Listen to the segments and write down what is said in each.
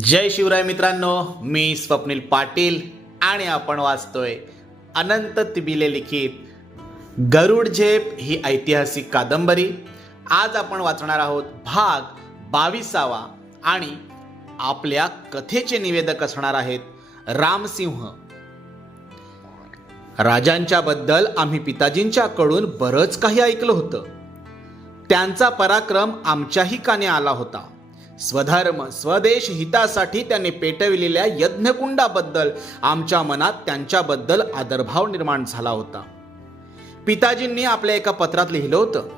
जय शिवराय मित्रांनो मी स्वप्नील पाटील आणि आपण वाचतोय अनंत तिबिले लिखित गरुड झेप ही ऐतिहासिक कादंबरी. आज आपण वाचणार आहोत भाग बावीसावा आणि आपल्या कथेचे निवेदक असणार आहेत रामसिंह. राजांच्या बद्दल आम्ही पिताजींच्याकडून बरंच काही ऐकलं होतं. त्यांचा पराक्रम आमच्याही काने आला होता. स्वधर्म स्वदेश हितासाठी त्यांनी पेटविलेल्या यज्ञकुंडाबद्दल आमच्या मनात त्यांच्याबद्दल आदरभाव निर्माण झाला होता. पिताजींनी आपल्या एका पत्रात लिहिलं होतं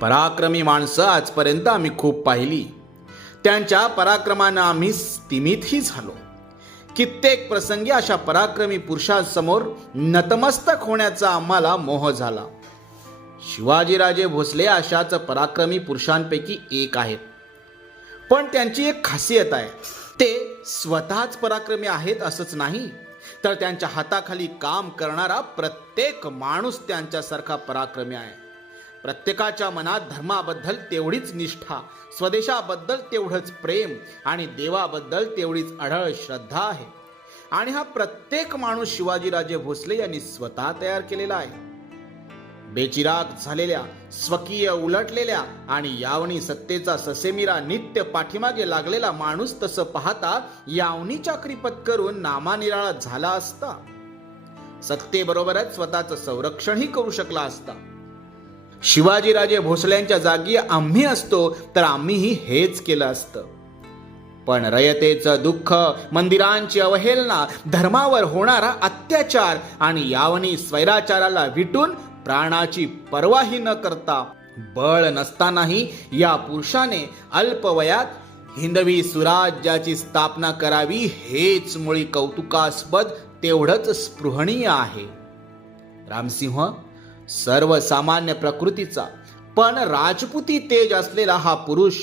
पराक्रमी माणसं आजपर्यंत आम्ही खूप पाहिली. त्यांच्या पराक्रमानं आम्ही स्तिमितही झालो. कित्येक प्रसंगी अशा पराक्रमी पुरुषांसमोर नतमस्तक होण्याचा आम्हाला मोह झाला. शिवाजीराजे भोसले अशाच पराक्रमी पुरुषांपैकी एक आहेत. पण त्यांची एक खासियत आहे. ते स्वतःच पराक्रमी आहेत असंच नाही. तर त्यांच्या हाताखाली काम करणारा प्रत्येक माणूस त्यांच्यासारखा पराक्रमी आहे. प्रत्येकाच्या मनात धर्माबद्दल तेवढीच निष्ठा स्वदेशाबद्दल तेवढंच प्रेम आणि देवाबद्दल तेवढीच अढळ श्रद्धा आहे. आणि हा प्रत्येक माणूस शिवाजीराजे भोसले यांनी स्वतः तयार केलेला आहे. बेचिराग झालेल्या स्वकीय उलटलेल्या आणि यावनी सत्तेचा ससेमिरा नित्य पाठीमागे लागलेला माणूस तसं पाहता यावनीच्या क्रिपत करून नामानिराळा झाला असता. सत्तेबरोबरच स्वतःचं संरक्षणही करू शकला असता. शिवाजीराजे भोसल्यांच्या जागी आम्ही असतो तर आम्हीही हेच केलं असतं. पण रयतेचं दुःख मंदिरांची अवहेलना धर्मावर होणारा अत्याचार आणि यावनी स्वैराचाराला विटून प्राणाची पर्वाही न करता बळ नसतानाही या पुरुषाने अल्पवयात हिंदवी सुराज्याची स्थापना करावी हेच मुळी कौतुकास्पद तेवढंच स्पृहणीय आहे. रामसिंह सर्वसामान्य प्रकृतीचा पण राजपुती तेज असलेला हा पुरुष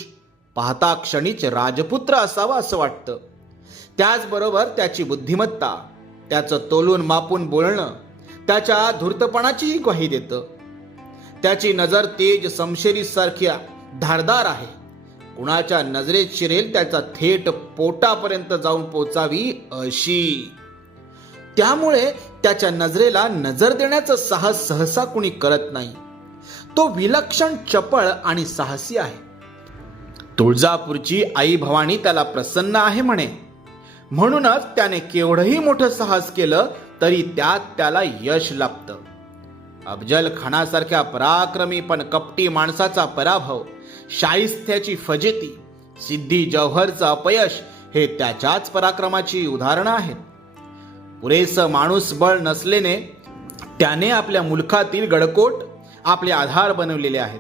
पाहता क्षणीच राजपुत्र असावा असं वाटतं. त्याचबरोबर त्याची बुद्धिमत्ता त्याचं तोलून मापून बोलणं त्याच्या धूर्तपणाचीही ग्वाही देतं. त्याची नजर तेज समशेरी सारख्या धारदार आहे. कुणाच्या नजरेत शिरेल त्याचा थेट पोटापर्यंत जाऊन पोचावी अशी. त्यामुळे त्याच्या नजरेला नजर देण्याचं साहस सहसा कुणी करत नाही. तो विलक्षण चपळ आणि साहसी आहे. तुळजापूरची आई भवानी त्याला प्रसन्न आहे म्हणे. म्हणूनच त्याने केवढंही मोठं साहस केलं तरी त्यात त्याला यश लाभतं. अफजल खानासारख्या पराक्रमी पण कपटी माणसाचा पराभव शाहिस्त्याची फजेती सिद्धी जौहरचं अपयश हे त्याच्याच पराक्रमाची उदाहरणं आहेत. पुरेसं माणूस बळ नसलेने त्याने आपल्या मुलखातील गडकोट आपले आधार बनवलेले आहेत.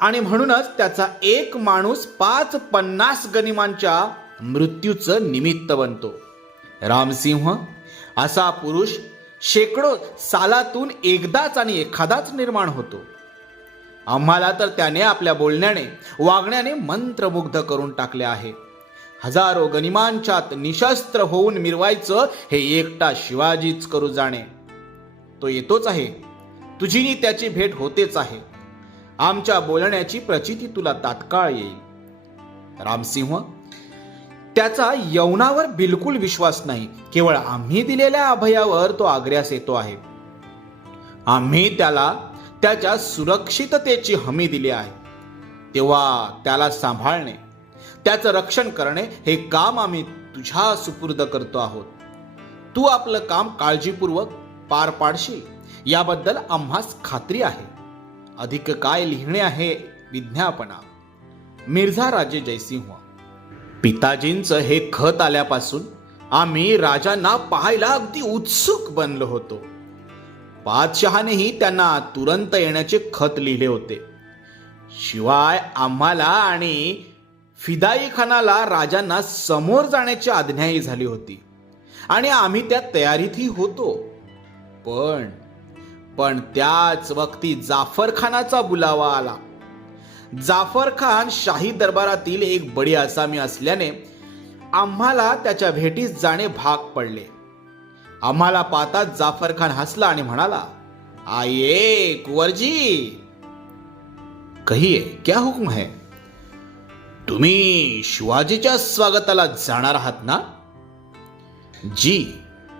आणि म्हणूनच त्याचा एक माणूस पाच पन्नास गनिमांच्या मृत्यूचं निमित्त बनतो. रामसिंह असा पुरुष शेकडो सालातून एकदाच आणि एखादाच निर्माण होतो. आम्हाला तर त्याने आपल्या बोलण्याने वागण्याने मंत्रमुग्ध करून टाकले आहे. हजारो गनिमांच्यात निशस्त्र होऊन मिरवायचं हे एकटा शिवाजीच करू जाणे. तो येतोच आहे. तुझीनी त्याची भेट होतेच आहे. आमच्या बोलण्याची प्रचिती तुला तात्काळ येईल. रामसिंह त्याचा यवनावर बिलकुल विश्वास नाही. केवळ आम्ही दिलेल्या अभयावर तो आग्र्यास येतो आहे. आम्ही त्याला त्याच्या सुरक्षिततेची हमी दिली आहे. तेव्हा त्याला सांभाळणे त्याचं रक्षण करणे हे काम आम्ही तुझ्या सुपूर्द करतो आहोत. तू आपलं काम काळजीपूर्वक पार पाडशील याबद्दल आम्हास खात्री आहे. अधिक काय लिहिणे आहे विज्ञापना. मिर्झा राजे जयसिंह. पिताजींचं हे खत आल्यापासून आम्ही राजांना पाहायला अगदी उत्सुक बनलो होतो. बादशहानेही त्यांना तुरंत येण्याचे खत लिहिले होते. शिवाय आम्हाला आणि फिदाई खानाला राजांना समोर जाण्याची आज्ञाही झाली होती आणि आम्ही त्या तयारीतही होतो. पण पण त्याच वक्ती जाफर खानाचा बुलावा आला. जाफर खान शाही दरबारातील एक बडी आसामी असल्याने आम्हाला त्याच्या भेटीस जाणे भाग पडले. आम्हाला पाहताच जाफर खान हसला आणि म्हणाला आये कुंवरजी! कहिये क्या हुक्म है? तुम्ही शिवाजीच्या स्वागताला जाणार आहात ना? जी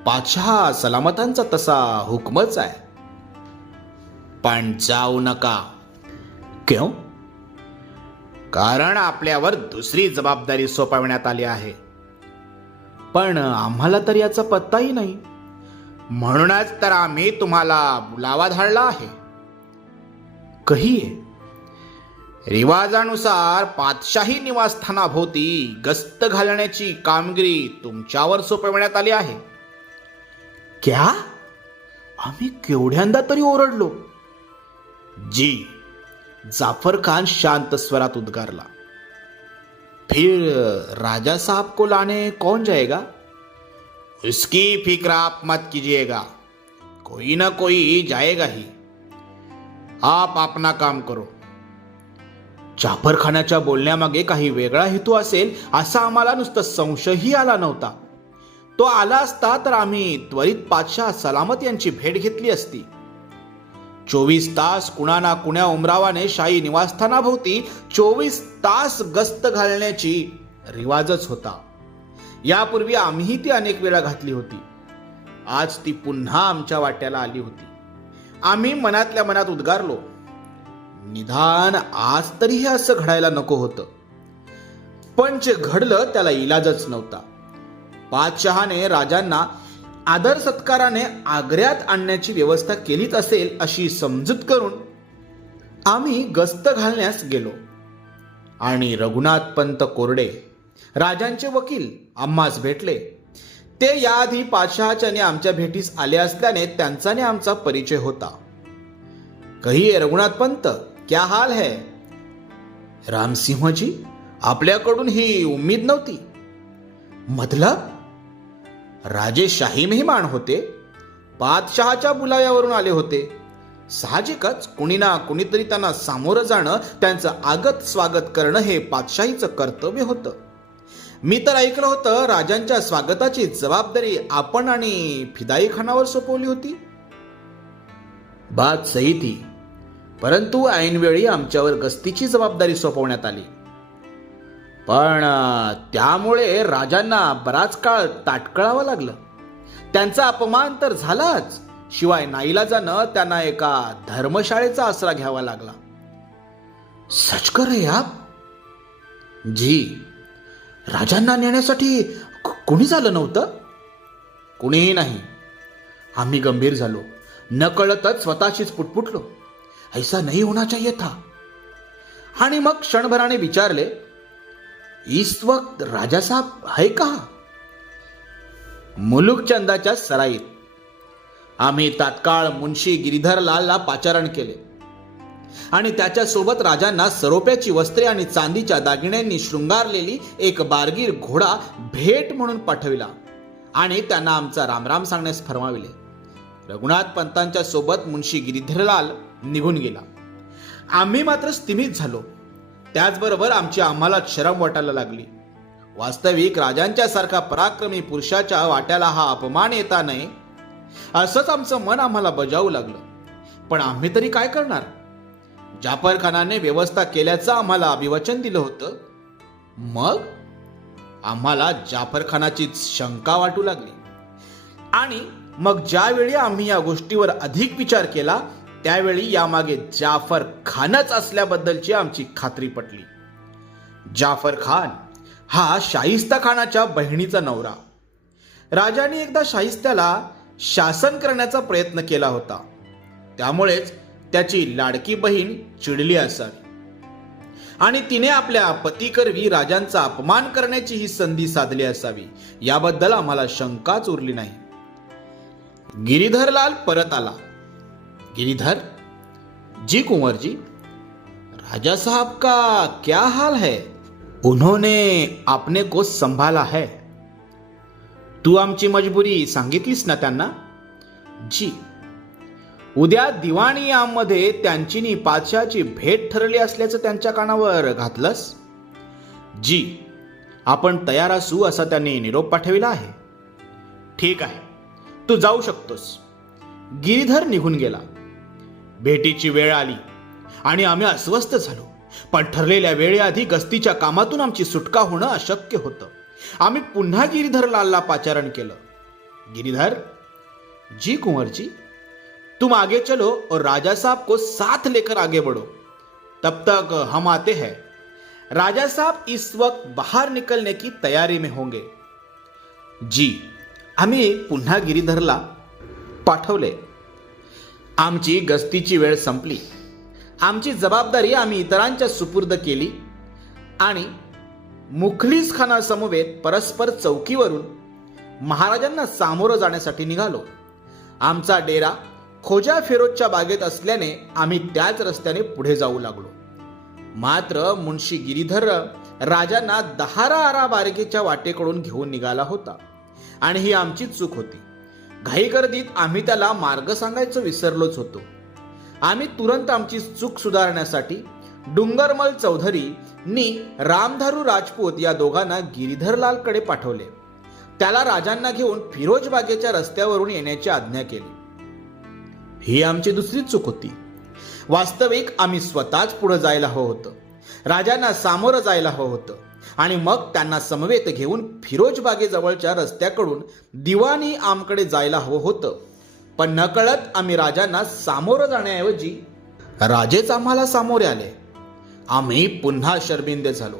पाचहा सलामतांचा तसा हुकमच आहे. पण जाऊ नका. क्यों? कारण आपल्यावर दुसरी जबाबदारी सोपवण्यात आली आहे. पण आम्हाला तर याचा पत्ताही नाही. म्हणूनच तर आम्ही तुम्हाला बुलावा धाडला आहे. कही रिवाजानुसार पातशाही निवासस्थानाभोवती गस्त घालण्याची कामगिरी तुमच्यावर सोपवण्यात आली आहे. क्या? आम्ही केवढ्यांदा तरी ओरडलो. जी. जाफर खान शांत स्वरात उद्गारला फिर राजा साहब को लाने कौन जाएगा? उसकी फिक्र आप मत कीजिएगा कोई ना कोई जाएगा ही। आप अपना काम करो। जाफर खानाच्या बोलण्यामागे काही वेगळा हेतू असेल असा आम्हाला नुसता संशयही आला नव्हता. तो आला असता तर आम्ही त्वरित पादशाह सलामत यांची भेट घेतली असती. चोवीस तास कुणा ना कुण्या उमरावाने शाही निवासस्थानाभोवती चोवीस तास गस्त घालण्याची रिवाजच होता. यापूर्वी आम्हीही ती अनेक वेळा घातली होती. आज ती पुन्हा आमच्या वाट्याला आली होती. आम्ही मनातल्या मनात उद्गारलो निदान आज तरी हे असं घडायला नको होतं. पण जे घडलं त्याला इलाजच नव्हता. पातशहाने राजांना आदर सत्काराने आग्र्यात आणण्याची व्यवस्था केलीच असेल अशी समजूत करून आम्ही गस्त घालण्यास गेलो. आणि रघुनाथ पंत कोरडे राजांचे वकील आम्हास भेटले. ते याआधी पातशहाच्याने आमच्या भेटीस आले असल्याने त्यांचाने आमचा परिचय होता. कहिये रघुनाथ पंत क्या हाल है? रामसिंहजी आपल्याकडून ही उम्मीद नव्हती. मतलब? राजे शाही मेहमान होते. पातशहाच्या बुलाव्यावरून आले होते. साहजिकच कुणी ना कुणीतरी त्यांना सामोरं जाणं त्यांचं आगत स्वागत करणं हे पातशाहीचं कर्तव्य होतं. मी तर ऐकलं होतं राजांच्या स्वागताची जबाबदारी आपण आणि फिदाई खानावर सोपवली होती. बात सही थी परंतु ऐनवेळी आमच्यावर गस्तीची जबाबदारी सोपवण्यात आली. पण त्यामुळे राजांना बराच काळ ताटकळावं लागलं. त्यांचा अपमान तर झालाच शिवाय नाईलाजानं त्यांना एका धर्मशाळेचा आसरा घ्यावा लागला. सचकर आप? जी राजांना नेण्यासाठी कुणी झालं नव्हतं? कुणीही नाही. आम्ही गंभीर झालो. नकळतच स्वतःशीच पुटपुटलो. ऐसा नाही होण्याच्या येथा आणि मग क्षणभराने विचारले इस वक्त राजा साहब है कहा मुलुकचंदाच्या सराईत. आम्ही तात्काळ मुन्शी गिरीधरलालला पाचारण केले. आणि त्याच्यासोबत राजांना सरोप्याची वस्त्रे आणि चांदीच्या दागिन्यांनी शृंगारलेली एक बारगीर घोडा भेट म्हणून पाठविला. आणि त्यांना आमचा रामराम सांगण्यास फरमाविले. रघुनाथ पंतांच्या सोबत मुन्शी गिरीधरलाल निघून गेला. आम्ही मात्र स्थिमित झालो. त्याचबरोबर आमची आम्हाला शरम वाटायला लागली. वास्तविक राजांच्या सारखा पराक्रमी पुरुषाच्या वाट्याला हा अपमान येता नये असंच आमचं मन आम्हाला बजावू लागलं. पण आम्ही तरी काय करणार? जाफर खानाने व्यवस्था केल्याचं आम्हाला अभिवचन दिलं होतं. मग आम्हाला जाफर खानाची शंका वाटू लागली. आणि मग ज्यावेळी आम्ही या गोष्टीवर अधिक विचार केला त्यावेळी यामागे जाफर खानच असल्याबद्दलची आमची खात्री पटली. जाफर खान हा शाहिस्ता खानाच्या बहिणीचा नवरा. राजाने एकदा शाहिस्त्याला शासन करण्याचा प्रयत्न केला होता. त्यामुळेच त्याची लाडकी बहीण चिडली असावी आणि तिने आपल्या पतीकरवी राजांचा अपमान करण्याची ही संधी साधली असावी याबद्दल आम्हाला शंकाच उरली नाही. गिरीधरलाल परत आला. गिरीधर जी कुंवर जी राजा साहब का क्या हाल है? उन्होंने अपने को संभाला है। तू आमची मजबुरी सांगितलीस ना त्यांना? जी। उद्या दिवाणी यामध्ये त्यांची पाचशाची भेट ठरली असल्याचं त्यांच्या कानावर घातलंस? जी आपण तयार असू असा त्यांनी निरोप पाठविला आहे. ठीक आहे तू जाऊ शकतोस. गिरीधर निघून गेला. भेटीची वेळ आली. आणि आम्ही अस्वस्थ झालो. पण ठरलेल्या वेळेआधी गस्तीच्या कामातून आमची सुटका होणं अशक्य होतं. आम्ही पुन्हा गिरीधर लालला पाचारण केलं. गिरीधर जी कुंवर जी तुम आगे चलो और राजा साहब को साथ लेकर आगे बढ़ो. तब तक हम आते हैं. राजा साहब इस वक्त बाहर निकलने की तयारी में होंगे. जी आम्ही पुन्हा गिरीधरला पाठवले. आमची गस्तीची वेळ संपली. आमची जबाबदारी आम्ही इतरांच्या सुपूर्द केली आणि मुखलीस खानासमवेत परस्पर चौकीवरून महाराजांना सामोरं जाण्यासाठी निघालो. आमचा डेरा खोजा फिरोजच्या बागेत असल्याने आम्ही त्याच रस्त्याने पुढे जाऊ लागलो. मात्र मुन्शी गिरीधर राजांना दहारा आरा बारकेच्या वाटेकडून घेऊन निघाला होता आणि ही आमची चूक होती. घाई गर्दीत आम्ही त्याला मार्ग सांगायचं विसरलोच होतो. आम्ही तुरंत आमची चूक सुधारण्यासाठी डुंगरमल चौधरी नी रामधारू राजपूत या दोघांना गिरीधरलालकडे पाठवले. त्याला राजांना घेऊन फिरोजबागेच्या रस्त्यावरून येण्याची आज्ञा केली. ही आमची दुसरी चूक होती. वास्तविक आम्ही स्वतःच पुढे जायला हवं होतं. राजांना सामोरं जायला हवं होतं. आणि मग त्यांना समवेत घेऊन फिरोजबागेजवळच्या रस्त्याकडून दिवाणी आमकडे जायला हवं होतं. पण नकळत आम्ही राजांना सामोरं जाण्याऐवजी राजेच आम्हाला सामोरे आले. आम्ही पुन्हा शर्मिंदे झालो.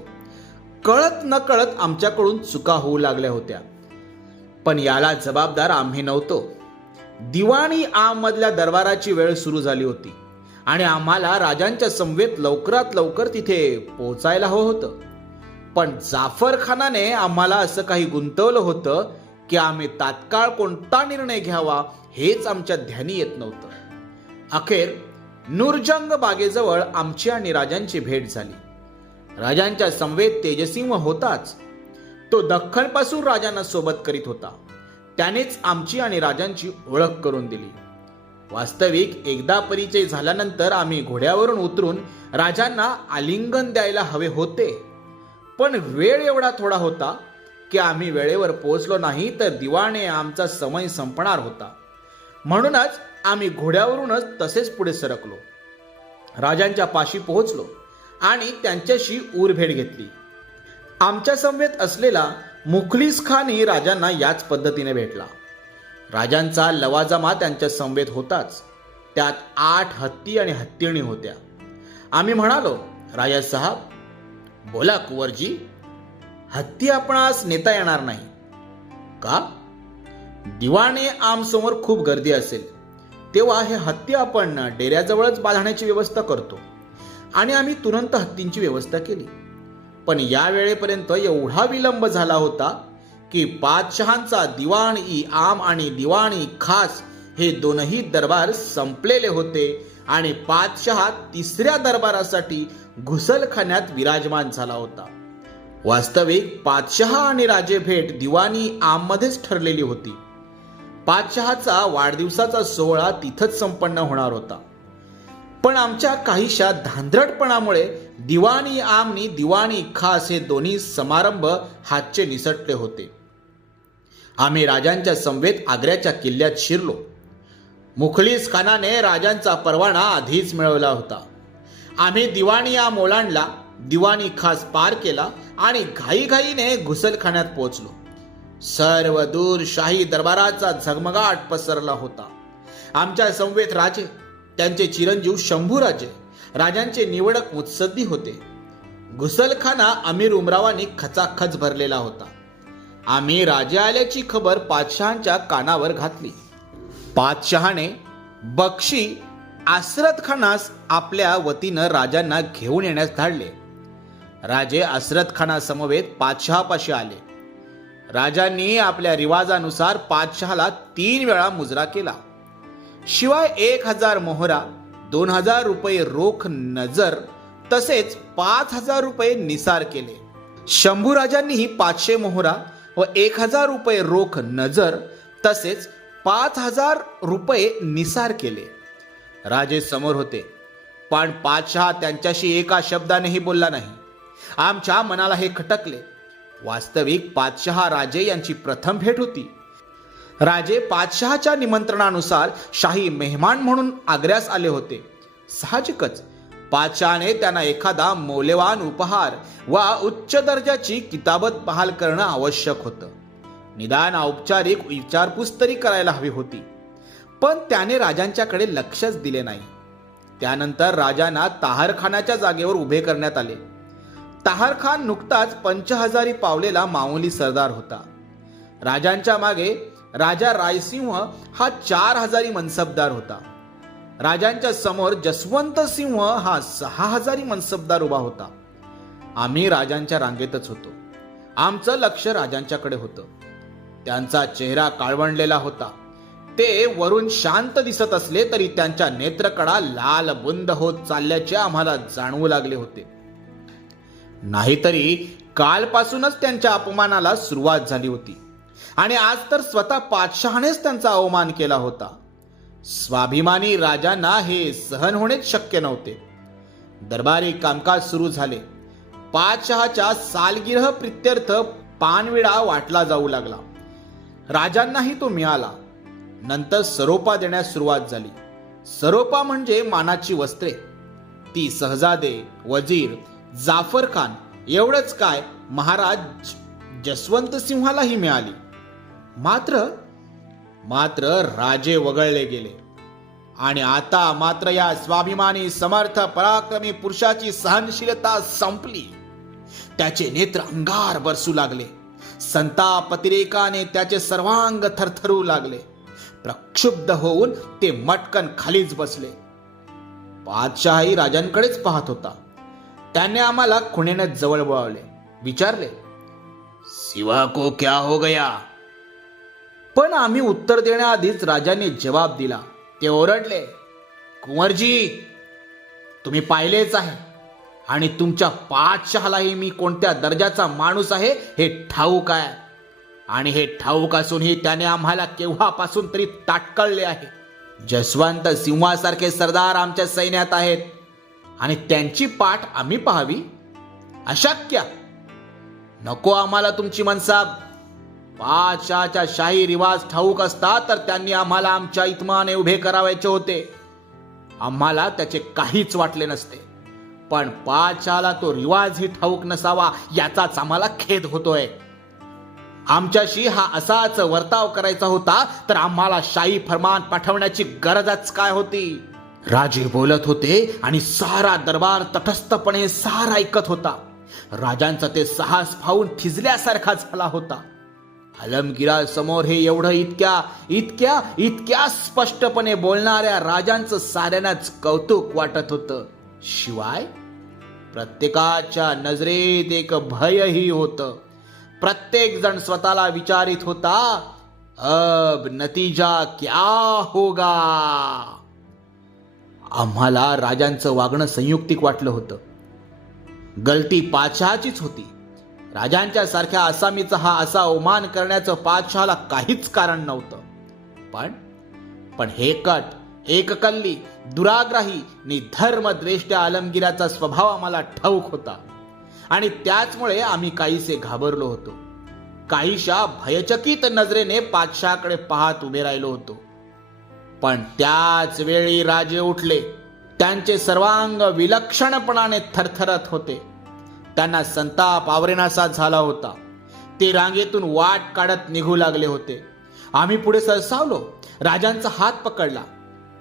कळत नकळत आमच्याकडून चुका होऊ लागल्या होत्या. पण याला जबाबदार आम्ही नव्हतो. दिवाणी आम मधल्या दरबाराची वेळ सुरू झाली होती आणि आम्हाला राजांच्या समवेत लवकरात लवकर तिथे पोहोचायला हवं होतं. पण जाफर खानाने आम्हाला असं काही गुंतवलं होतं की आम्ही तात्काळ कोणता निर्णय घ्यावा हेच आमच्या ध्यानी येत नव्हतं. अखेर नूरजंग बागेजवळ आमची आणि राजांची भेट झाली. राजांच्या समवेत तेजसिंह होताच. तो दख्खनपासून राजांना सोबत करीत होता. त्यानेच आमची आणि राजांची ओळख करून दिली. वास्तविक एकदा परिचय झाल्यानंतर आम्ही घोड्यावरून उतरून राजांना आलिंगन द्यायला हवे होते. पण वेळ एवढा थोडा होता की आम्ही वेळेवर पोहोचलो नाही तर दिवाणे आमचा समय संपणार होता. म्हणूनच आम्ही घोड्यावरूनच तसेच पुढे सरकलो. राजांच्या पाशी पोहोचलो आणि त्यांच्याशी उरभेट घेतली. आमच्या समवेत असलेला मुखलीस खानही राजांना याच पद्धतीने भेटला. राजांचा लवाजमा त्यांच्या समवेत होताच. त्यात आठ हत्ती आणि हत्तीणी होत्या. आम्ही म्हणालो राजा साहेब बोला कुंवरजी. हत्ती आपणास नेता येणार नाही. का? दिवाणे आमसमोर खूप गर्दी असेल. तेव्हा हे हत्ती आपण डेऱ्याजवळच बांधण्याची व्यवस्था करतो. आणि आम्ही तुरंत हत्तींची व्यवस्था केली. पण या वेळेपर्यंत एवढा विलंब झाला होता की पाचशहांचा दिवाण ई आम आणि दिवाण ई खास हे दोनही दरबार संपलेले होते आणि पाचशहा तिसऱ्या दरबारासाठी घुसलखान्यात विराजमान झाला होता. वास्तविक पाचशहा आणि राजे भेट दिवाणी आममध्येच ठरलेली होती. पाचशहाचा वाढदिवसाचा सोहळा तिथंच संपन्न होणार होता. पण आमच्या काहीशा धांदरटपणामुळे दिवाणी आमनी दिवाणी खास हे दोन्ही समारंभ हातचे निसटले होते. आम्ही राजांच्या समवेत आग्र्याच्या किल्ल्यात शिरलो. मुखलीस खानाने राजांचा परवाना आधीच मिळवला होता. आम्ही दिवाणी या मोलांडला दिवाणी खास पार केला आणि घाईघाईने घुसलखान्यात पोहोचलो. सर्व दूर शाही दरबाराचा झगमगाट पसरला होता. आमच्या संवेत राजे त्यांचे चिरंजीव शंभूराजे राजांचे निवडक मुत्सद्दी होते. घुसलखाना अमीर उमरावानी खचाखच भरलेला होता. आम्ही राजे आल्याची खबर पादशहांच्या कानावर घातली. पादशहाने बक्षी आसरत खानास आपल्या वतीनं राजांना घेऊन येण्यास धाडले. राजे आसरत खानासमवेत पाचशहापाशी आले. राजांनी आपल्या रिवाजानुसार पाचशहाला तीन वेळा मुजरा केला. शिवाय एक हजार मोहरा दोन हजार रुपये रोख नजर तसेच पाच हजार रुपये निसार केले. शंभूराजांनीही पाचशे मोहरा व एक हजार रुपये रोख नजर तसेच पाच हजार रुपये निसार केले. राजे समोर होते. पण पाचशहा त्यांच्याशी एका शब्दानेही बोलला नाही. आमच्या मनाला हे खटकले. वास्तविक पाचशहा राजे यांची प्रथम भेट होती. राजे पाचशहाच्या निमंत्रणानुसार शाही मेहमान म्हणून आग्र्यास आले होते. साहजिकच पादशहाने त्यांना एखादा मौल्यवान उपहार वा उच्च दर्जाची किताबत बहाल करणं आवश्यक होतं. निदान औपचारिक विचारपूस तरी करायला हवी होती. पण त्याने राजांच्याकडे लक्षच दिले नाही. त्यानंतर राजांना ताहारखानाच्या जागेवर उभे करण्यात आले. ताहारखान नुकताच पंचहजारी पावलेला मामुली सरदार होता. राजांच्या मागे राजा रायसिंह हा चार हजारी मनसबदार होता. राजांच्या समोर जसवंत सिंह हा सहा हजारी मनसबदार उभा होता. आम्ही राजांच्या रांगेतच होतो. आमचं लक्ष राजांच्याकडे होतं. त्यांचा चेहरा काळवंडलेला होता. ते वरून शांत दिसत असले तरी त्यांच्या नेत्रकडा लाल बुंद होत चालल्याचे आम्हाला जाणवू लागले होते. नाहीतरी कालपासूनच त्यांच्या अपमानाला सुरुवात झाली होती. आणि आज तर स्वतः पातशहानेच त्यांचा अवमान केला होता. स्वाभिमानी राजांना हे सहन होणेच शक्य नव्हते. दरबारी कामकाज सुरू झाले. पाचशहाच्या सालगिरह प्रित्यर्थ पानविडा वाटला जाऊ लागला. राजांनाही तो मिळाला. नंतर सरोपा देण्यास सुरुवात झाली. सरोपा म्हणजे मानाची वस्त्रे. ती सहजादे वजीर जाफर खान एवढंच काय महाराज जसवंत सिंहालाही मिळाली. मात्र मात्र राजे वगळले गेले. आणि आता मात्र या स्वाभिमानी समर्थ पराक्रमी पुरुषाची सहनशीलता संपली. त्याचे नेत्र अंगार बरसू लागले. संताप अतिरेकाने त्याचे सर्वांग थरथरू लागले. प्रक्षुब्ध होऊन ते मटकन खालीच बसले. बादशहाही राजांकडेच पाहत होता. त्याने आम्हाला खुणेने जवळ बोलावले. विचारले सिवा को क्या हो गया? पण आम्ही उत्तर देण्याआधीच राजाने जवाब दिला. ते ओरडले कुंवरजी तुम्ही पाहिलेच आहे आणि तुमच्या पाचशहालाही मी कोणत्या दर्जाचा माणूस आहे हे ठाऊक आहे. आणि हे ठाऊक असूनही त्याने आम्हाला केव्हापासून तरी ताटकळले आहे. जसवंत सिंहासारखे सरदार आमच्या सैन्यात आहेत. आणि त्यांची पाठ आम्ही पाहावी? अशक्य! नको आम्हाला तुमची मनसाब. पाचशाच्या शाही रिवाज ठाऊक असता तर त्यांनी आम्हाला आमच्या इतमाने उभे करावायचे होते. आम्हाला त्याचे काहीच वाटले नसते. पण पाचशाला तो रिवाजही ठाऊक नसावा याचाच आम्हाला खेद होतोय. आमच्याशी हा असाच वर्ताव करायचा होता तर आम्हाला शाही फरमान पाठवण्याची गरजच काय होती? राजे बोलत होते आणि सारा दरबार तटस्थपणे सार ऐकत होता. राजांचा ते साहस पाहून थिजल्यासारखा झाला होता. आलमगिरा समोर हे एवढं इतक्या इतक्या इतक्या स्पष्टपणे बोलणाऱ्या राजांचं साऱ्यांनाच कौतुक वाटत होतं. शिवाय प्रत्येकाच्या नजरेत एक भयही होतं. प्रत्येक जण स्वतःला विचारित होता अब नतीजा क्या होगा? आम्हाला राजांचं वागणं संयुक्तिक वाटलं होतं. गलती पाचशहाचीच होती. राजांच्या सारख्या आसामीचा हा असा अवमान करण्याचं पाचशहाला काहीच कारण नव्हतं. पण पण हे कट एककल्ली दुराग्राही नि धर्मद्वेष्ट्या आलमगिराचा स्वभाव आम्हाला ठाऊक होता. आणि त्याचमुळे आम्ही काहीसे घाबरलो होतो. काहीशा भयचकित नजरेने पाचशाकडे पाहत उभे राहिलो होतो. पण त्याच वेळी राजे उठले. त्यांचे सर्वांग विलक्षणपणाने थरथरत होते. त्यांना संताप आवरेनासा झाला होता. ते रांगेतून वाट काढत निघू लागले होते. आम्ही पुढे सरसावलो. राजांचा हात पकडला.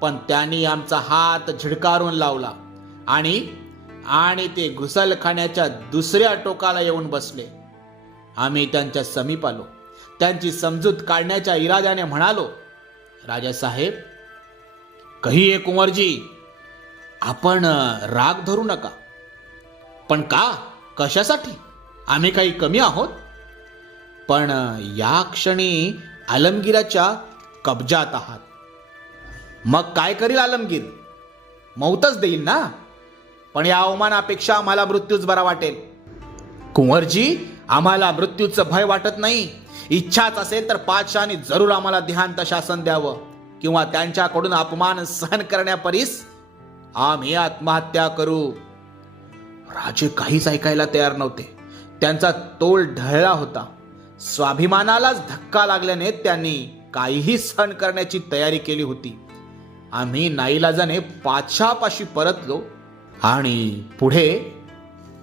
पण त्यांनी आमचा हात झिडकारून लावला. आणि आणि ते घुसलखान्याच्या दुसऱ्या टोकाला येऊन बसले. आम्ही त्यांच्या समीप आलो. त्यांची समजूत काढण्याच्या इराद्याने म्हणालो राजासाहेब कही आहे कुंवरजी आपण राग धरू नका. पण का? कशासाठी? आम्ही काही कमी आहोत? पण या क्षणी आलमगिराच्या कब्जात आहात. मग काय करील आलमगीर? मौतच देईल ना? पण या अवमानापेक्षा आम्हाला मृत्यूच बरा वाटेल. कुंवरजी आम्हाला मृत्यूचं भय वाटत नाही. इच्छाच असेल तर पाचशाने जरूर आम्हाला देहांत शासन द्यावं. किंवा त्यांच्याकडून अपमान सहन करण्यापरीस आम्ही आत्महत्या करू. राजे काहीच ऐकायला तयार नव्हते. त्यांचा तोल ढळला होता. स्वाभिमानालाच धक्का लागल्याने त्यांनी काहीही सहन करण्याची तयारी केली होती. आम्ही नाईलाजाने पाचशापाशी परतलो. आणि पुढे